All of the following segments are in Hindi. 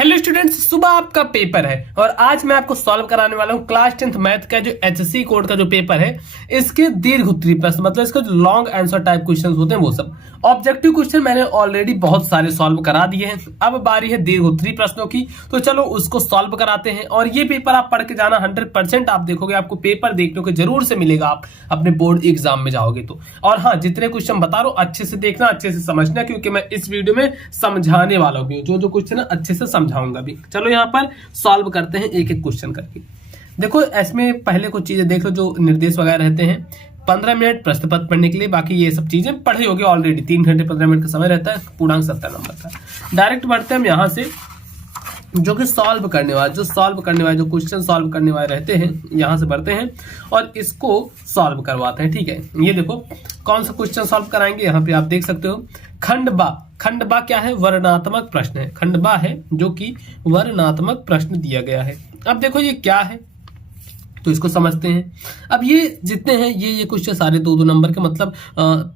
हेलो स्टूडेंट्स, सुबह आपका पेपर है और आज मैं आपको सॉल्व कराने वाला हूं क्लास 10th मैथ का जो एचएससी कोड का जो पेपर है इसके दीर्घ उत्तरीय प्रश्न, मतलब इसका जो लॉन्ग आंसर टाइप क्वेश्चंस होते हैं वो सब। ऑब्जेक्टिव क्वेश्चन मैंने ऑलरेडी बहुत सारे सॉल्व करा दिए हैं, अब बारी है दीर्घ उत्तरीय प्रश्नों की। तो चलो उसको सॉल्व कराते हैं। और ये पेपर आप पढ़ के जाना, 100% आप देखोगे आपको पेपर देखने को जरूर से मिलेगा आप अपने बोर्ड एग्जाम में जाओगे तो। और हाँ, जितने क्वेश्चन बता रहा हूं अच्छे से देखना, अच्छे से समझना, क्योंकि मैं इस वीडियो में समझाने वाला हूं, जो क्वेश्चन है अच्छे से समझाऊंगा भी। चलो यहाँ पर सॉल्व करते हैं एक एक क्वेश्चन करके। देखो इसमें पहले कुछ चीजें देख लो जो निर्देश वगैरह रहते हैं। 15 मिनट प्रश्न पत्र पढ़ने के लिए, बाकी ये सब चीजें पढ़े होगे ऑलरेडी। 3 घंटे 15 मिनट का समय रहता है, पूर्णांक 70 नंबर का। डायरेक्ट बढ़ते हैं हम यहाँ से, जो कि सॉल्व करने वाले जो क्वेश्चन सॉल्व करने वाले रहते हैं, यहां से बढ़ते हैं और इसको सॉल्व करवाते हैं। ठीक है, ये देखो कौन सा क्वेश्चन सॉल्व कराएंगे। यहाँ पे आप देख सकते हो खंडबा क्या है? वर्णात्मक प्रश्न है। खंडबा है जो कि वर्णात्मक प्रश्न दिया गया है। अब देखो ये क्या है तो इसको समझते हैं। अब ये जितने हैं ये क्वेश्चन सारे 2-2 नंबर के, मतलब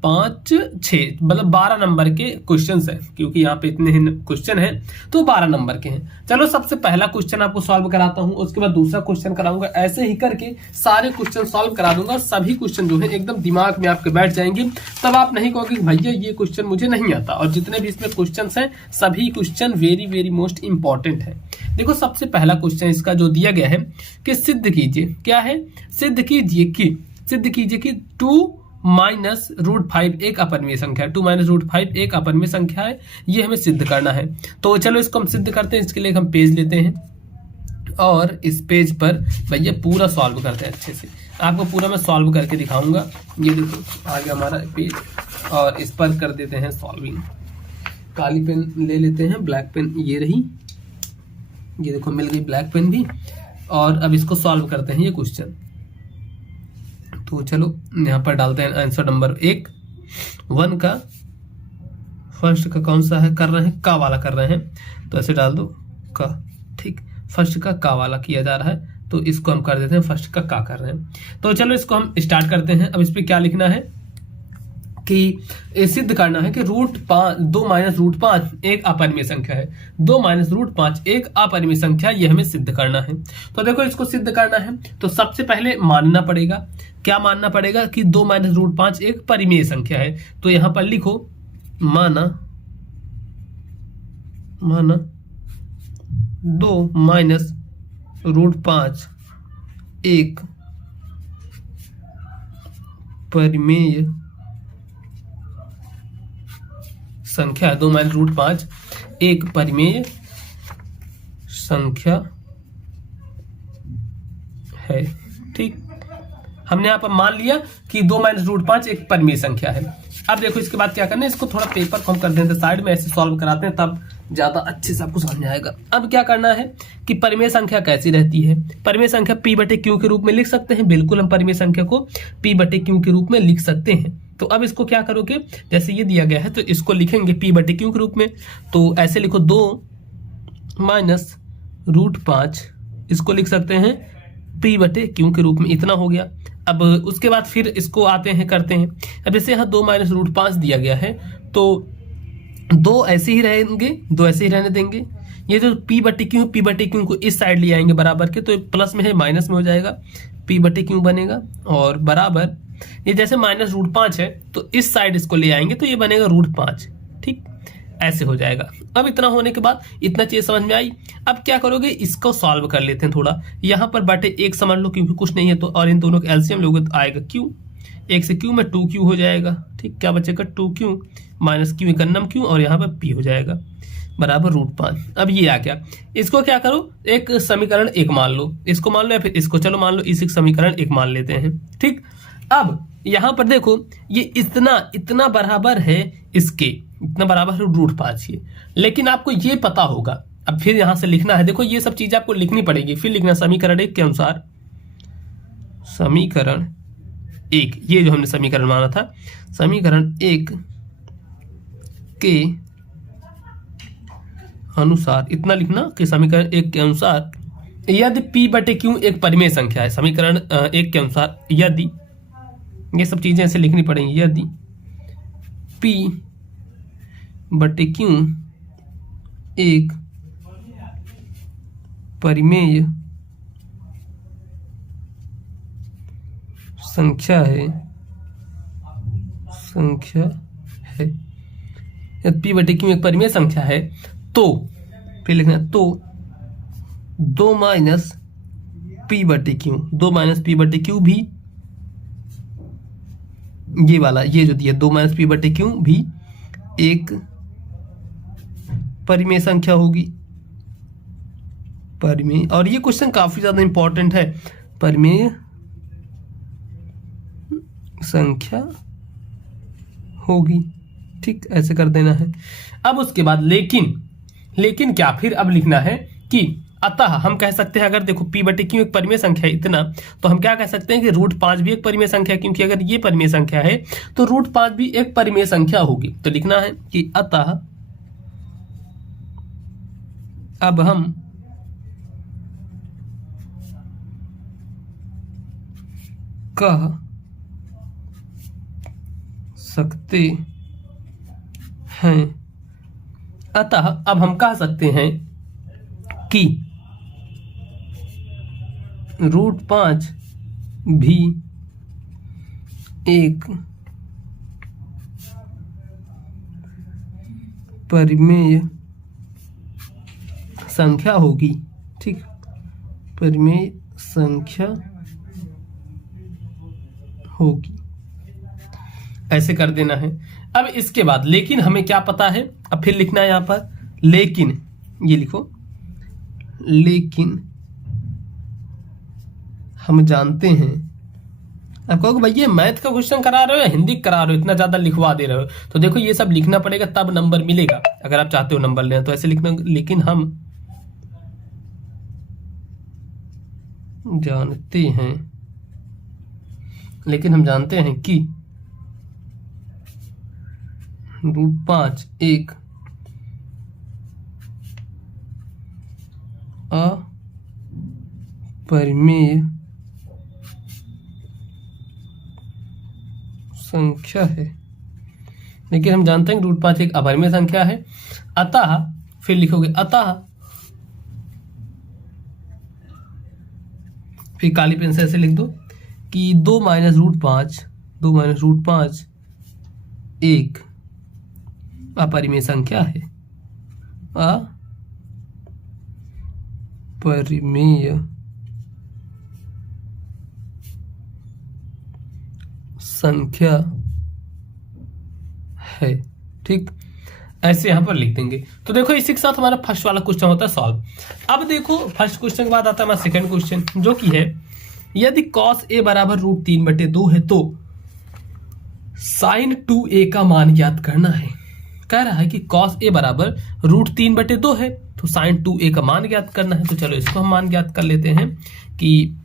5, 6 मतलब 12 नंबर के क्वेश्चन है, क्योंकि यहाँ पे इतने क्वेश्चन हैं तो 12 नंबर के हैं। चलो सबसे पहला क्वेश्चन आपको सॉल्व कराता हूँ, उसके बाद दूसरा क्वेश्चन कराऊंगा। ऐसे ही करके सारे क्वेश्चन सॉल्व करा दूंगा। सभी क्वेश्चन जो है एकदम दिमाग में आपके बैठ जाएंगे, तब आप नहीं कहोगे भैया ये क्वेश्चन मुझे नहीं आता। और जितने भी इसमें क्वेश्चन हैं सभी question very very most important है। देखो सबसे पहला क्वेश्चन इसका जो दिया गया है कि सिद्ध कीजिए, क्या है? सिद्ध कीजिए कि 2 माइनस रूट 5 एक अपरिमेय संख्या है। 2 माइनस रूट 5 एक अपरिमेय संख्या है, ये हमें सिद्ध करना है। तो चलो इसको हम सिद्ध करते हैं। इसके लिए हम पेज लेते हैं और इस पेज पर भैया पूरा सॉल्व करते हैं अच्छे से। आपको पूरा मैं सॉल्व करके दिखाऊंगा। ये देखो आ गया हमारा पेज और इस पर कर देते हैं सॉल्विंग। काली पेन ले लेते हैं, ब्लैक पेन ये रही, ये देखो मिल गई ब्लैक पेन भी। और अब इसको सॉल्व करते हैं ये क्वेश्चन। तो चलो यहाँ पर डालते हैं आंसर नंबर 1 का। फर्स्ट का कौन सा है कर रहे हैं? का वाला कर रहे हैं, तो ऐसे डाल दो का। ठीक, फर्स्ट का वाला किया जा रहा है, तो इसको हम कर देते हैं फर्स्ट का कर रहे हैं। तो चलो इसको हम स्टार्ट करते हैं। अब इस पर क्या लिखना है कि सिद्ध करना है कि 2 माइनस रूट 5 एक अपरिमेय संख्या है। 2 माइनस रूट 5 एक अपरिमेय संख्या, यह हमें सिद्ध करना है। तो देखो इसको सिद्ध करना है तो सबसे पहले मानना पड़ेगा, क्या मानना पड़ेगा? कि 2 माइनस रूट 5 एक परिमेय संख्या है। तो यहां पर लिखो माना 2 माइनस रूट 5 एक परिमेय संख्या है। 2 माइनस रूट 5 एक परिमेय संख्या है। ठीक, हमने यहां पर मान लिया कि 2 माइनस रूट 5 एक परिमेय संख्या है। अब देखो इसके बाद क्या करना है, इसको थोड़ा पेपर को हम कर देते हैं साइड में, ऐसे सॉल्व कराते हैं तब ज्यादा अच्छे से आपको समझ में आएगा। अब क्या करना है कि परिमेय संख्या कैसी रहती है? परिमेय संख्या P/Q के रूप में लिख सकते हैं। बिल्कुल हम परिमेय संख्या को P/Q के रूप में लिख सकते हैं। तो अब इसको क्या करोगे, जैसे ये दिया गया है तो इसको लिखेंगे P/Q के रूप में। तो ऐसे लिखो 2 माइनस रूट 5, इसको लिख सकते हैं P/Q के रूप में। इतना हो गया। अब उसके बाद फिर इसको आते हैं करते हैं। अब जैसे यहाँ 2 माइनस रूट 5 दिया गया है तो 2 ऐसे ही रहेंगे, 2 ऐसे ही रहने देंगे। ये जो P/Q को इस साइड ले आएंगे बराबर के, तो प्लस में है माइनस में हो जाएगा, P/Q बनेगा। और बराबर ये जैसे माइनस रूट 5 है तो इस साइड इसको ले आएंगे तो ये बनेगा रूट 5। ठीक, ऐसे हो जाएगा। अब इतना होने के बाद इतना चीज समझ में आई। अब क्या करोगे, इसको सॉल्व कर लेते हैं थोड़ा। यहाँ पर बटे 1 समझ लो क्योंकि कुछ नहीं है तो, और इन दोनों का एलसीएम लोगे तो आएगा Q। 1 से Q में 2Q हो जाएगा। ठीक, क्या बचेगा 2Q माइनस Q इकन्नम Q, और यहाँ पर P हो जाएगा बराबर रूट 5। अब ये आ गया। इसको क्या करो, एक समीकरण 1 मान लो, इसको मान लो या फिर इसको, चलो मान लो इसी समीकरण 1 मान लेते हैं। ठीक, अब यहां पर देखो ये इतना बराबर है इसके, इतना बराबर है रूट 5 ये। लेकिन आपको ये पता होगा, अब फिर यहां से लिखना है। देखो ये सब चीजें आपको लिखनी पड़ेगी। फिर लिखना समीकरण 1 के अनुसार, समीकरण 1 ये जो हमने समीकरण माना था, समीकरण 1 के अनुसार इतना लिखना कि समीकरण 1 के अनुसार यदि P/Q एक परिमेय संख्या है। समीकरण 1 के अनुसार यदि, ये सब चीजें ऐसे लिखनी पड़ेंगी, यदि P/Q एक परिमेय संख्या है यदि p बटे क्यू एक परिमेय संख्या है तो फिर लिखना है तो 2 माइनस p बटे क्यू भी ये वाला ये जो दिया 2 माइनस p बटे क्यू भी एक परिमेय संख्या होगी। परिमेय, और ये क्वेश्चन काफी ज्यादा इंपॉर्टेंट है, परिमेय संख्या होगी। ठीक, ऐसे कर देना है। अब उसके बाद लेकिन क्या, फिर अब लिखना है कि अतः हम कह सकते हैं, अगर देखो p बटे क्यू एक परिमेय संख्या है इतना, तो हम क्या कह सकते हैं कि √5 भी एक परिमेय संख्या है, क्योंकि अगर ये परिमेय संख्या है तो √5 भी एक परिमेय संख्या होगी। तो लिखना है कि अतः अब हम कह सकते हैं, अतः अब हम कह सकते हैं कि √5 भी एक परिमेय संख्या होगी। ठीक, परिमेय संख्या होगी, ऐसे कर देना है। अब इसके बाद लेकिन हमें क्या पता है, अब फिर लिखना है यहां पर लेकिन, ये लिखो लेकिन हम जानते हैं। आप कहोगे भैया मैथ का क्वेश्चन करा रहे हो या हिंदी करा रहे हो, इतना ज्यादा लिखवा दे रहे हो, तो देखो ये सब लिखना पड़ेगा तब नंबर मिलेगा। अगर आप चाहते हो नंबर लेना तो ऐसे लिखना, लेकिन हम जानते हैं कि √5 एक अपरिमेय संख्या है। लेकिन हम जानते हैं कि √5 एक अपरिमेय संख्या है। अतः फिर लिखोगे अतः, फिर काली पेन से ऐसे लिख दो कि 2 माइनस √5 एक अपरिमेय संख्या है। अपरिमेय संख्या है। ठीक, ऐसे यहां पर लिख देंगे। तो देखो इसी के साथ हमारा फर्स्ट वाला क्वेश्चन होता है सॉल्व। अब देखो फर्स्ट क्वेश्चन के बाद आता है हमारा सेकंड क्वेश्चन, जो कि है यदि cos a बराबर √3/2 है तो sin 2a का मान ज्ञात करना है। कह रहा है कि cos a बराबर √3/2 है तो sin 2a का मान ज्ञात करना है। तो चलो इसको हम मान ज्ञात कर लेते हैं कि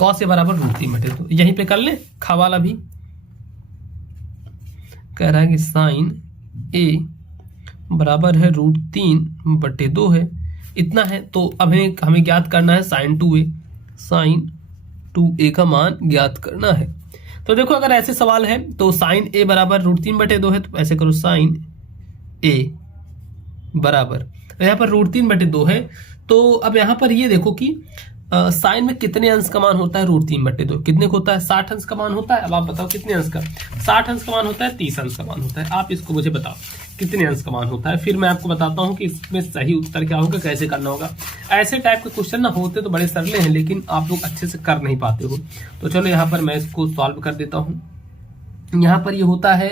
cos a बराबर √3/2, यहीं पे कर ले खा वाला भी। कह रहा है कि sin a बराबर है √3/2 है, इतना है। तो अब हमें ज्ञात करना है sin 2a का मान ज्ञात करना है। तो देखो अगर ऐसे सवाल है तो sin a बराबर √3/2 है, तो ऐसे करो sin a बराबर, यहाँ पर √3/2 है। तो अब यहाँ पर ये देखो कि साइन में कितने अंश का मान होता है √3/2, कितने को होता है 60 अंश का मान होता है। अब आप बताओ कितने अंश का, 60 अंश का मान होता है, 30 अंश का मान होता है। आप इसको मुझे बताओ कितने अंश का मान होता है, फिर मैं आपको बताता हूं कि इसमें सही उत्तर क्या होगा, कैसे करना होगा। ऐसे टाइप के क्वेश्चन ना होते तो बड़े सरले हैं, लेकिन आप लोग अच्छे से कर नहीं पाते हो। तो चलो यहाँ पर मैं इसको सॉल्व कर देता हूं। यहाँ पर ये होता है,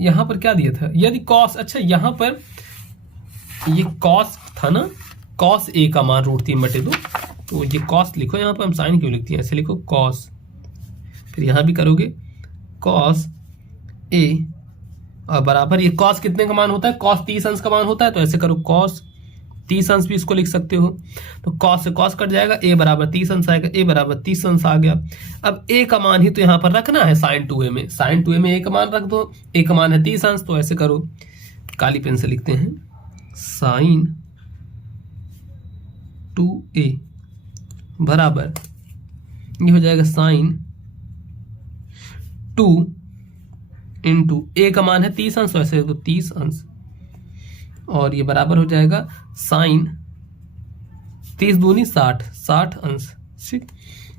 यहाँ पर क्या दिया था, यदि कॉस, अच्छा यहाँ पर ये कॉस था ना, cos a का मान √3/2, तो ये cos लिखो, यहाँ पर हम साइन क्यों लिखते हैं, ऐसे लिखो cos, फिर यहाँ भी करोगे cos a और बराबर ये cos कितने का मान होता है, cos 30 अंश का मान होता है, तो ऐसे करो cos 30 अंश भी इसको लिख सकते हो। तो cos से cos कट जाएगा, a बराबर 30 अंश आएगा, a बराबर 30 अंश आ गया। अब a का मान ही तो यहाँ पर रखना है sin 2a में, sin 2a में a का मान रख दो, a का मान है 30 अंश, तो ऐसे करो काली पेन से लिखते हैं sin 2a बराबर, ये हो जाएगा sin 2 इंटू a का मान है 30 अंश, तो ऐसे तो 30 अंश, और ये बराबर हो जाएगा sin 30 दूनी 60, 60 अंश, ठीक,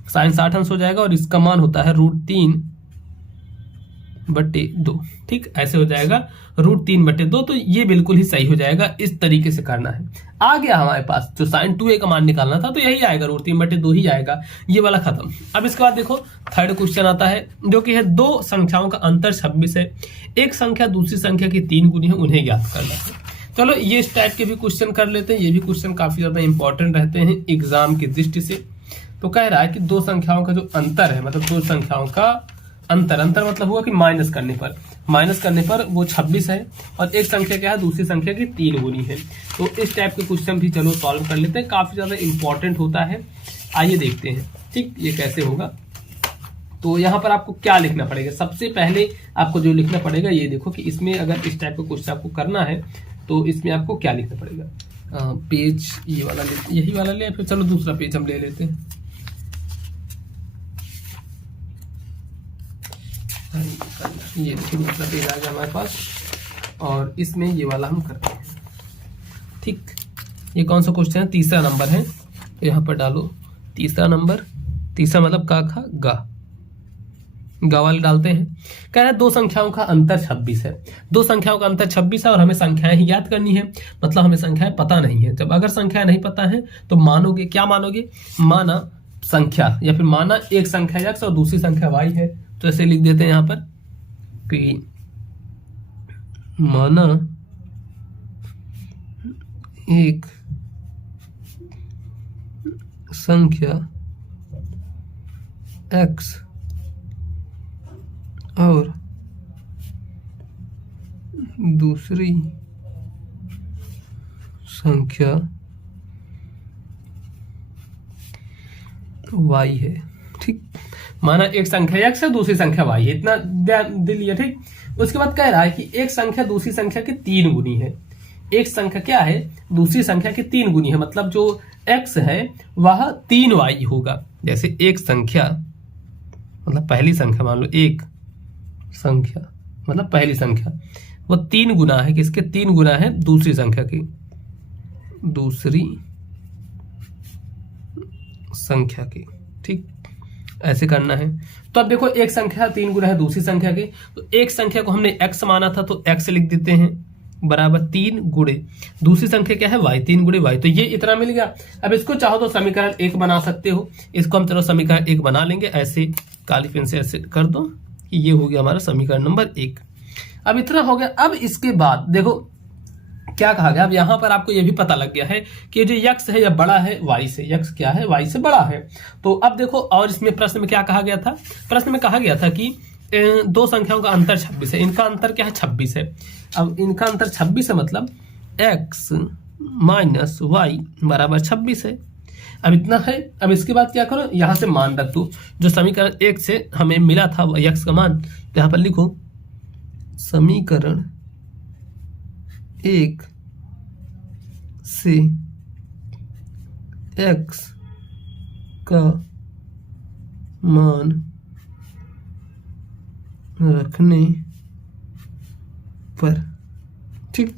साइन 60 अंश हो जाएगा और इसका मान होता है √3/2, ठीक, ऐसे हो जाएगा √3/2। तो ये बिल्कुल ही सही हो जाएगा, इस तरीके से करना है। आ गया हमारे पास जो sin 2a का मान निकालना था, तो यही आएगा, √3/2 ही आएगा, ये वाला खत्म। अब इसके बाद देखो थर्ड क्वेश्चन आता है, जो कि है दो संख्याओं का अंतर 26 है, एक संख्या दूसरी संख्या की 3 गुनी है, उन्हें ज्ञात करना है। चलो ये इस टाइप के भी क्वेश्चन कर लेते हैं, ये भी क्वेश्चन काफी ज्यादा इंपॉर्टेंट रहते हैं एग्जाम की दृष्टि से। तो कह रहा है कि दो संख्याओं का जो अंतर है, मतलब दो संख्याओं का अंतर मतलब हुआ कि माइनस करने पर वो 26 है, और एक संख्या क्या है, दूसरी संख्या की 3 गुनी है। तो इस टाइप के क्वेश्चन भी चलो सॉल्व कर लेते हैं, काफी ज्यादा इंपॉर्टेंट होता है। आइए देखते हैं, ठीक, ये कैसे होगा। तो यहाँ पर आपको क्या लिखना पड़ेगा, सबसे पहले आपको जो लिखना पड़ेगा, ये देखो कि इसमें अगर इस टाइप का क्वेश्चन आपको करना है तो इसमें आपको क्या लिखना पड़ेगा। पेज ये वाला यही वाला ले, फिर चलो दूसरा पेज हम ले लेते हैं। ये देखिए दूसरा पेज आ गया हमारे पास, और इसमें ये वाला हम करते हैं, ठीक। ये कौन सा क्वेश्चन है, तीसरा नंबर है, यहाँ पर डालो तीसरा नंबर, तीसरा मतलब का खा गा वाले डालते हैं। कह रहा है दो संख्याओं का अंतर 26 है, दो संख्याओं का अंतर 26 है और हमें संख्याएं ही याद करनी है, मतलब हमें संख्याएं पता नहीं है। जब अगर संख्या नहीं पता है तो मानोगे, क्या मानोगे, माना संख्या या फिर माना एक संख्या x और दूसरी संख्या y है, तो ऐसे लिख देते हैं यहाँ पर कि माना एक संख्या x और दूसरी संख्या y है, ठीक। माना एक संख्या x है, दूसरी संख्या y है, इतना ध्यान दे लिया, ठीक। उसके बाद कह रहा है कि एक संख्या दूसरी संख्या की 3 गुनी है, एक संख्या क्या है, दूसरी संख्या की 3 गुनी है, मतलब जो x है वह 3y होगा। जैसे एक संख्या मतलब पहली संख्या, मान लो एक संख्या मतलब पहली संख्या, वो 3 गुना है, किसके 3 गुना है, दूसरी संख्या की, दूसरी संख्या की, ठीक, ऐसे करना है। तो अब देखो एक संख्या 3 गुना है दूसरी संख्या की, तो एक संख्या को हमने x माना था तो x लिख देते हैं बराबर 3 गुणे दूसरी संख्या क्या है y, 3 गुणे y, तो ये इतना मिल गया। अब इसको चाहो तो समीकरण 1 बना सकते हो, इसको हम चलो समीकरण 1 बना लेंगे, ऐसे काली पेन से ऐसे कर दो कि ये हो गया हमारा समीकरण नंबर 1। अब इतना हो गया। अब इसके बाद देखो क्या कहा गया, अब यहाँ पर आपको ये भी पता लग गया है कि जो x है यह बड़ा है y से, x क्या है, y से बड़ा है। तो अब देखो, और इसमें प्रश्न में क्या कहा गया था, प्रश्न में कहा गया था कि दो संख्याओं का अंतर 26 है, इनका अंतर क्या है, 26 है। अब इनका अंतर 26 है, मतलब x माइनस y बराबर 26 है। अब इतना है। अब इसके बाद क्या करो, यहाँ से मान रख दो, जो समीकरण 1 से हमें मिला था x का मान, तो यहाँ पर लिखो समीकरण 1 से x का मान रखने पर, ठीक,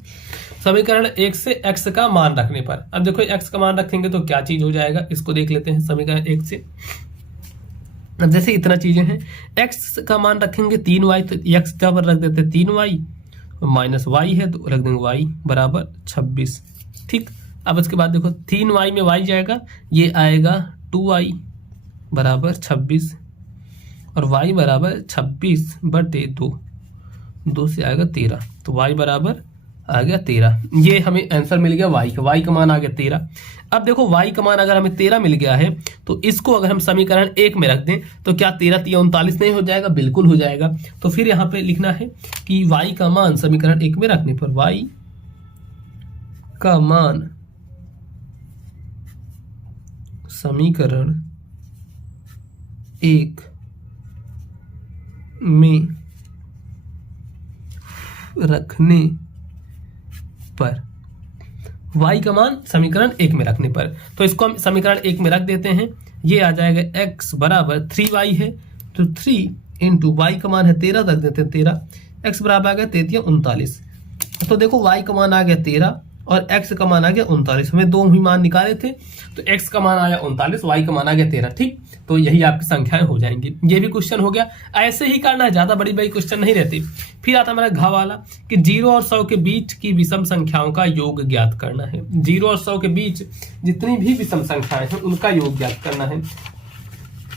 समीकरण 1 से x का मान रखने पर। अब देखो x का मान रखेंगे तो क्या चीज हो जाएगा, इसको देख लेते हैं समीकरण 1 से। अब जैसे इतना चीजें हैं, x का मान रखेंगे 3y, तो x का पर रख देते हैं 3y, माइनस y है तो रख देंगे y बराबर 26, ठीक। अब इसके बाद देखो 3y में y जाएगा, ये आएगा 2y बराबर 26, और y बराबर 26/2, 2 से आएगा 13, तो y बराबर आ गया 13। ये हमें आंसर मिल गया y का मान आ गया 13। अब देखो y का मान अगर हमें 13 मिल गया है, तो इसको अगर हम समीकरण 1 में रख दें तो क्या 13 3 39 नहीं हो जाएगा, बिल्कुल हो जाएगा। तो फिर यहाँ पे लिखना है कि y का मान समीकरण 1 में रखने पर, y का मान समीकरण 1 में रखने पर, y का मान समीकरण 1 में रखने पर, तो इसको हम समीकरण 1 में रख देते हैं। ये आ जाएगा x बराबर 3y है, तो 3 इंटू y का मान है 13, रख देते हैं 13, x बराबर आ गया 33 39। तो देखो y का मान आ गया 13 और x का मान आ गया 39। हमें दो ही मान निकाले थे, तो x का मान आया 39, y का मान आ गया 13। ठीक, तो यही आपकी संख्याएं हो जाएंगी। ये भी क्वेश्चन हो गया। ऐसे ही करना है, ज्यादा बड़ी बड़ी क्वेश्चन नहीं रहती। फिर आता हमारा घ वाला कि 0 और 100 के बीच की विषम संख्याओं का योग ज्ञात करना है। 0 और 100 के बीच जितनी भी विषम संख्याएं हैं उनका योग ज्ञात करना है।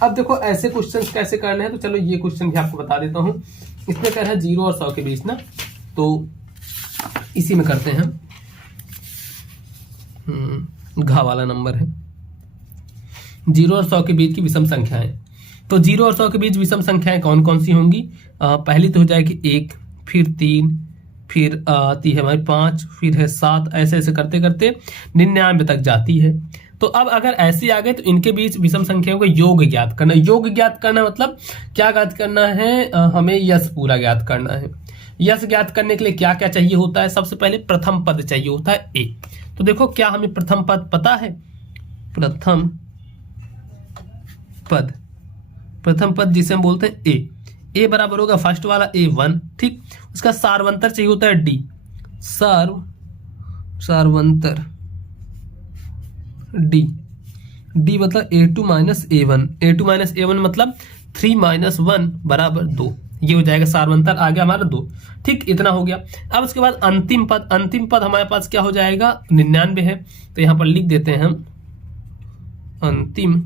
अब देखो ऐसे क्वेश्चंस कैसे करने हैं, तो चलो ये क्वेश्चन भी आपको बता देता हूं। इसमें कह रहा है 0 और 100 के बीच ना, तो इसी में करते हैं। घ वाला नंबर है 0 और 100 के बीच की विषम संख्याएं। तो 0 और 100 के बीच विषम संख्याएं कौन कौन सी होंगी? पहली तो हो जाएगी 1, फिर 3, फिर आती है हमारी 5, फिर है 7, ऐसे ऐसे करते करते 99 तक जाती है। तो अब अगर ऐसे आ गए तो इनके बीच विषम संख्याओं का योग ज्ञात करना। योग ज्ञात करना मतलब क्या ज्ञात करना है? हमें यश पूरा ज्ञात करना है। यश ज्ञात करने के लिए क्या क्या चाहिए होता है? सबसे पहले प्रथम पद चाहिए होता है ए। तो देखो क्या हमें प्रथम पद पता है? प्रथम पद जिसे हम बोलते हैं ए बराबर होगा फर्स्ट वाला A1। ठीक, उसका सारवंतर चाहिए होता है डी। सारवंतर डी मतलब A2 minus A1। A2 minus A1 मतलब 3 माइनस 1 बराबर 2। ये हो जाएगा सारवंतर, आ गया हमारा 2। ठीक, इतना हो गया। अब उसके बाद अंतिम पद हमारे पास क्या हो जाएगा? 99 है। तो यहां पर लिख देते हैं हम अंतिम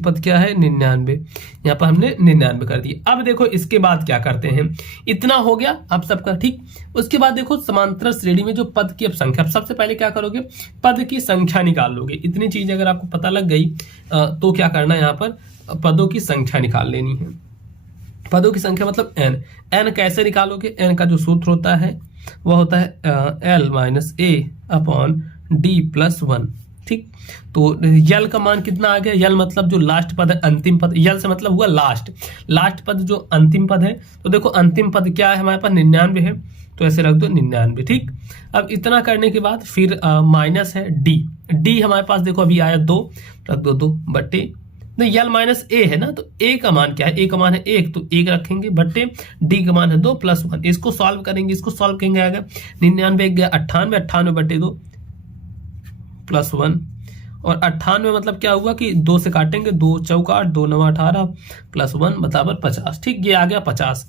पद क्या है? 99। यहाँ पर हमने 99 कर दिया। अब देखो इसके बाद क्या करते हैं, इतना हो गया अब सबका। ठीक, उसके बाद देखो समांतर श्रेणी में जो पद की अब संख्या, अब सबसे पहले क्या करोगे? पद की संख्या निकाल लोगे। इतनी चीज अगर आपको पता लग गई तो क्या करना है, यहाँ पर पदों की संख्या निकाल लेनी है। पदों की संख्या मतलब n कैसे निकालोगे? n का जो सूत्र होता है वह होता है l minus a upon d plus 1। ठीक, तो यल का मान कितना आ गया? यल मतलब जो लास्ट पद है, अंतिम पद। यल से मतलब हुआ लास्ट पद जो अंतिम पद है। तो देखो अंतिम पद क्या है हमारे पास? 99 है, तो ऐसे रख दो 99। ठीक, अब इतना करने के बाद फिर माइनस है डी हमारे पास देखो अभी आया 2, रख दो 2 बट्टे यल माइनस ए है ना, तो ए का मान क्या है? ए का मान है 1, तो 1 रखेंगे बट्टे डी का मान है 2 प्लस 1। इसको सॉल्व करेंगे, इसको सॉल्व करेंगे आएगा 99 गया 98 बट्टे 2 प्लस 1। और 98 मतलब क्या हुआ कि 2 से काटेंगे, 2 चौका 8, 2 9 18 प्लस 1 बराबर 50। ठीक, ये आ गया 50।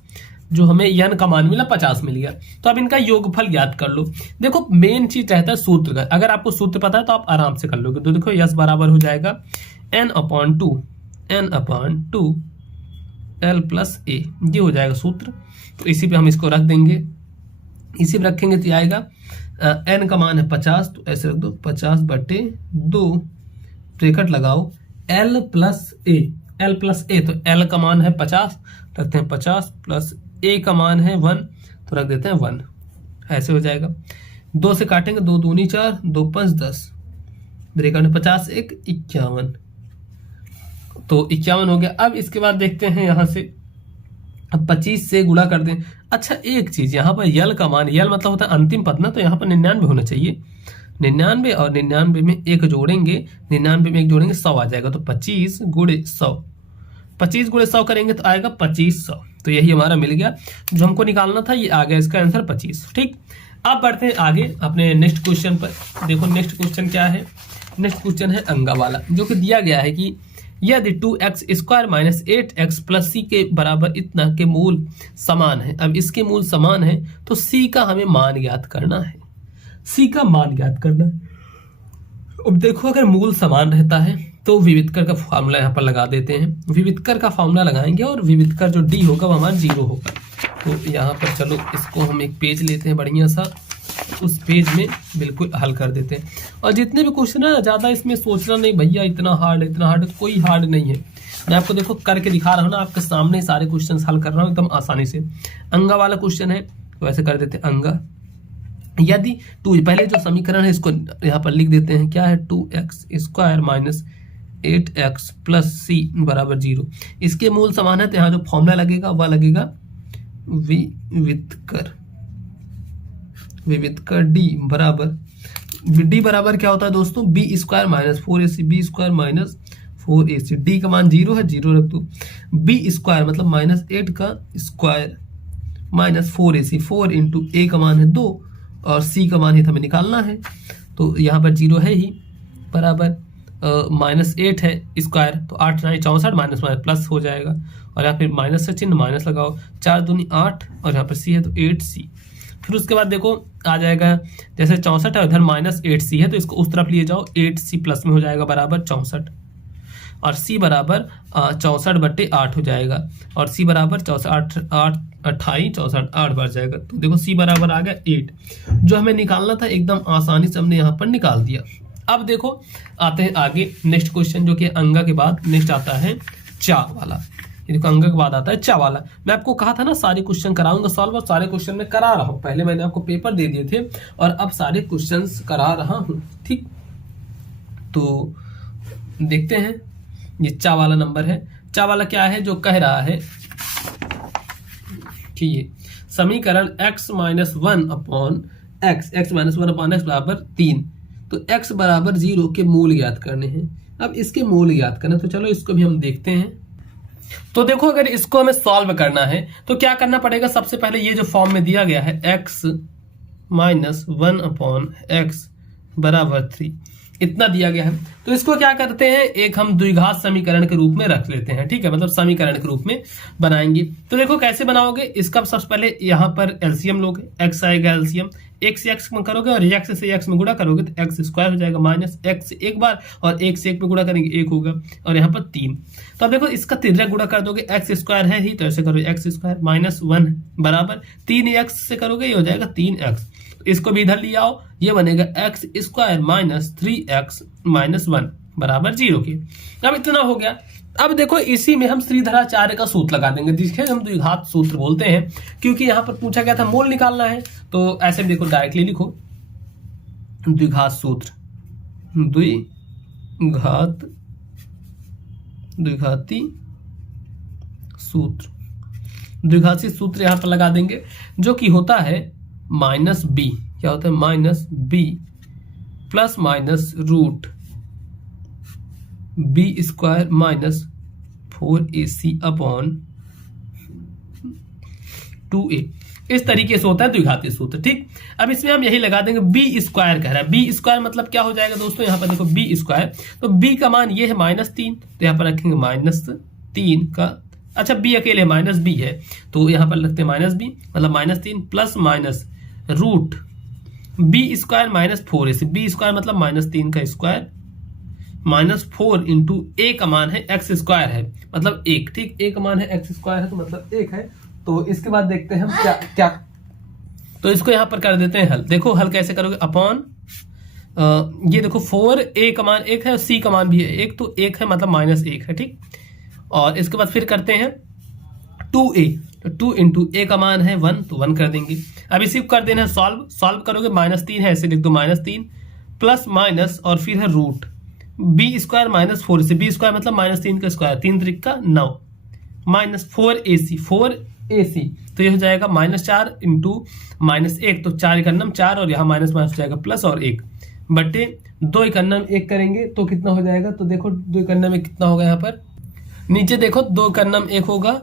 जो हमें यन का मान मिला 50 मिल गया। तो अब इनका योगफल ज्ञात कर लो। देखो मेन चीज रहता है सूत्र का। अगर आपको सूत्र पता है तो आप आराम से कर लोगे। तो देखो यस बराबर हो जाएगा n upon two l plus a. ये हो जाएगा सूत्र। तो इसी पे हम इसको रख देंगे, इसी पे रखेंगे तो आएगा n का मान है 50, तो ऐसे रख दो 50 बटे 2 ब्रैकेट लगाओ l प्लस ए। तो l का मान है 50, रखते हैं 50 प्लस a का मान है 1, तो रख देते हैं 1। ऐसे हो जाएगा। 2 से काटेंगे, 2 दूनी 4, 2 5 10 ब्रैकेट में 50 1 51, तो 51 हो गया। अब इसके बाद देखते हैं यहां से, अब 25 से गुणा कर दें। अच्छा एक चीज, यहाँ पर यल का मान, यल मतलब होता है अंतिम पद ना, तो यहाँ पर 99 होना चाहिए। 99 और 99 में 1 जोड़ेंगे, 99 में 1 जोड़ेंगे 100 आ जाएगा। तो 25 गुणे 100, 25 गुणे 100 करेंगे तो आएगा 2500। तो यही हमारा मिल गया जो हमको निकालना था, ये आ गया इसका आंसर 25। ठीक, अब बढ़ते हैं आगे अपने नेक्स्ट क्वेश्चन पर। देखो नेक्स्ट क्वेश्चन क्या है? नेक्स्ट क्वेश्चन है अंगा वाला, जो कि दिया गया है कि यदि 2x square minus 8x plus सी के बराबर इतना के मूल समान है। अब इसके मूल समान है तो c का हमें मान ज्ञात करना है। c का मान ज्ञात करना है। अब देखो अगर मूल समान रहता है तो विविधकर का फॉर्मूला यहाँ पर लगा देते हैं। विविधकर का फॉर्मूला लगाएंगे और विविधकर जो d होगा वो हमारा 0 होगा। तो यहाँ पर चलो इसको हम एक पेज लेते हैं बढ़िया सा, उस पेज में बिल्कुल हल कर देते हैं। और जितने भी क्वेश्चन है ज्यादा इसमें सोचना नहीं भैया इतना हार्ड, कोई हार्ड नहीं है। मैं आपको देखो करके दिखा रहा हूँ ना, आपके सामने सारे क्वेश्चन हल कर रहा हूँ एकदम आसानी से। अंगा वाला क्वेश्चन है तो ऐसे कर देते हैं अंगा। यदि पहले जो समीकरण है इसको यहाँ पर लिख देते हैं, क्या है 2x square minus 8x plus सी बराबर 0। इसके मूल समान है तो यहाँ जो फॉर्मूला लगेगा वह लगेगा विविधकर डी बराबर क्या होता है दोस्तों? B square minus 4ac, B square minus 4ac। D का मान 0 है, 0 रख दो। बी स्क्वायर मतलब माइनस 8 का स्क्वायर माइनस 4ac, 4 इंटू ए का मान है 2 और सी का मान ही हमें निकालना है, तो यहाँ पर 0 है ही, बराबर -8 है स्क्वायर, तो 8 9 64, माइनस माइनस प्लस हो जाएगा, और यहाँ फिर माइनस से चिन्ह माइनस लगाओ, 4 दूनी 8 और यहाँ पर सी है तो 8c। फिर उसके बाद देखो आ जाएगा, जैसे 64 है उधर -8c है तो इसको उस तरफ लिए जाओ, 8c प्लस में हो जाएगा बराबर 64, और c बराबर 64/8 हो जाएगा, और c बराबर 64 8 28 64 8 बढ़ जाएगा, तो देखो c बराबर आ गया 8, जो हमें निकालना था एकदम आसानी से हमने यहाँ पर निकाल दिया। अब देखो आते हैं आगे नेक्स्ट क्वेश्चन, जो कि अंगा के बाद नेक्स्ट आता है चा वाला। ये देखो अंगा के बाद आता है चा वाला। मैं आपको कहा था ना सारे क्वेश्चन कराऊंगा सॉल्व, और सारे क्वेश्चन में करा रहा हूँ, पहले मैंने आपको पेपर दे दिए थे और अब सारे क्वेश्चंस करा रहा हूँ, ठीक। तो देखते हैं, ये चा वाला नंबर है। चा वाला क्या है, जो कह रहा है कि ये समीकरण x-1 upon x, x-1 upon x बराबर 3, तो x बराबर 0 के मूल ज्ञात करने हैं। अब इसके मूल ज्ञात करना, तो चलो इसको भी हम देखते हैं। तो देखो अगर इसको हमें सॉल्व करना है तो क्या करना पड़ेगा, सबसे पहले ये जो फॉर्म में दिया गया है x-1 अपॉन x बराबर 3, इतना दिया गया है, तो इसको क्या करते हैं, एक हम द्विघात समीकरण के रूप में रख लेते हैं, ठीक है, मतलब समीकरण के रूप में बनाएंगे। तो देखो कैसे बनाओगे, इसका सबसे पहले यहाँ पर एलसीएम लोगे, x आएगा एलसीएम, x से x में करोगे और x से x में गुणा करोगे तो x स्क्वायर हो जाएगा, माइनस x से एक बार और 1 से 1 में गुणा करेंगे 1 होगा, और यहाँ पर 3। तो अब देखो इसका तिर्यक गुणा कर दोगे, x स्क्वायर है ही तो ऐसे करोगे x स्क्वायर -1 बराबर 3x से करोगे ये हो जाएगा 3x, इसको भी इधर ले आओ, ये बनेगा x square minus 3x minus 1 बराबर 0 के। अब इतना हो गया। अब देखो इसी में हम श्रीधराचार्य का सूत्र लगा देंगे, जिसे हम द्विघात सूत्र बोलते हैं, क्योंकि यहाँ पर पूछा गया था मूल निकालना है, तो ऐसे देखो डायरेक्टली लिखो द्विघात सूत्र, द्विघाती सूत्र, द्विघाती सूत्र यहाँ पर लगा देंगे, जो कि होता है -b, क्या होता है -b plus minus root b square minus 4ac upon 2a, इस तरीके से होता है द्विघाती सूत्र, ठीक। अब इसमें हम यही लगा देंगे, b स्क्वायर कह रहा है, b स्क्वायर मतलब क्या हो जाएगा दोस्तों, यहाँ पर देखो b स्क्वायर, तो b का मान ये है -3, तो यहाँ पर रखेंगे -3 का, अच्छा b अकेले -b है तो यहाँ पर लगते हैं -b, मतलब -3 plus minus root b square minus 4ac, b square मतलब -3 का स्क्वायर -4 इंटू a का मान है x स्क्वायर है, मतलब 1, ठीक, a का मान है x स्क्वायर है तो मतलब 1 है। तो इसके बाद देखते हैं हम क्या, तो इसको यहाँ पर कर देते हैं हल। देखो हल कैसे करोगे, अपॉन ये देखो 4a का मान 1 है और c का मान भी है 1, तो 1 है मतलब -1 है, ठीक। और इसके बाद फिर करते हैं 2a, तो 2 इंटू a का मान है 1, तो 1 कर देंगे। अब इसी को कर देना है सॉल्व करोगे, -3 है ऐसे लिख दो, -3 प्लस माइनस और फिर है रूट b स्क्वायर माइनस 4 से, b स्क्वायर मतलब -3 का स्क्वायर, 3 त्रिक का 9 माइनस 4ac, तो ये हो जाएगा -4 इंटू -1, तो 4 एकन्नम 4 और यहाँ माइनस माइनस हो जाएगा प्लस और 1 बटे 2 एकन्नम 1 करेंगे तो कितना हो जाएगा, तो देखो 2 एकन्नम 1 कितना होगा, यहाँ पर नीचे देखो 2 एकन्नम 1 होगा,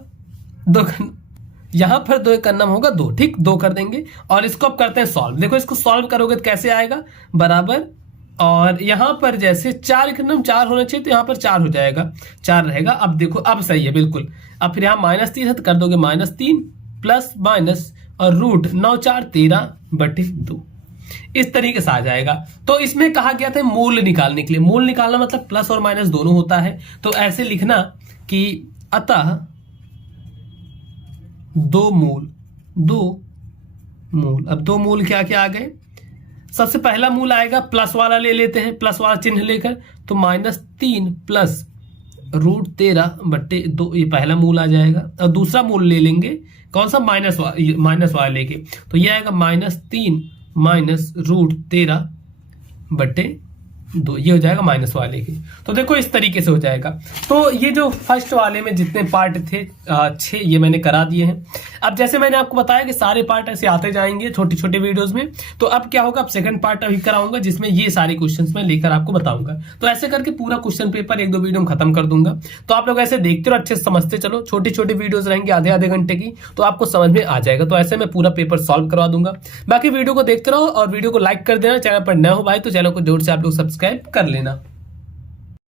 यहाँ पर 2 एकन्नम होगा 2, ठीक, 2 कर देंगे। और इसको अब करते हैं सॉल्व। देखो इसको सॉल्व करोगे तो कैसे आएगा, बराबर, और यहाँ पर जैसे 4 एकन्नम 4 होना चाहिए तो यहाँ पर 4 हो जाएगा, 4 रहेगा। अब देखो अब सही है बिल्कुल। अब फिर यहाँ -3 है तो कर दोगे -3 प्लस माइनस और रूट 9 4 13 बटे 2, इस तरीके से आ जाएगा। तो इसमें कहा गया था मूल निकालने के लिए, मूल निकालना मतलब प्लस और माइनस दोनों होता है, तो ऐसे लिखना कि अतः 2 मूल। अब 2 मूल क्या क्या आ गए, सबसे पहला मूल आएगा प्लस वाला ले लेते हैं, प्लस वाला चिन्ह लेकर, तो -3 प्लस रूट 13 बट्टे 2, ये पहला मूल आ जाएगा। और दूसरा मूल ले लेंगे कौन सा, माइनस वाला लेके, तो ये आएगा -3 माइनस रूट 13 बट्टे 2, ये हो जाएगा माइनस वाले के। तो देखो इस तरीके से हो जाएगा। तो ये जो फर्स्ट वाले में जितने पार्ट थे 6, ये मैंने करा दिए हैं। अब जैसे मैंने आपको बताया कि सारे पार्ट ऐसे आते जाएंगे छोटे छोटे वीडियोस में, तो अब क्या होगा, अब सेकंड पार्ट अभी कराऊंगा जिसमें ये सारे क्वेश्चंस मैं लेकर आपको बताऊंगा। तो ऐसे करके पूरा क्वेश्चन पेपर 1-2 वीडियो में खत्म कर दूंगा। तो आप लोग ऐसे देखते रहो, अच्छे से समझते चलो, छोटी छोटी वीडियोस रहेंगी आधे आधे घंटे की, तो आपको समझ में आ जाएगा। तो ऐसे मैं पूरा पेपर सॉल्व करवा दूंगा। बाकी वीडियो को देखते रहो और वीडियो को लाइक कर देना। चैनल पर नए हो भाई तो चैनल को जोर से आप लोग सब्सक्राइब कर लेना।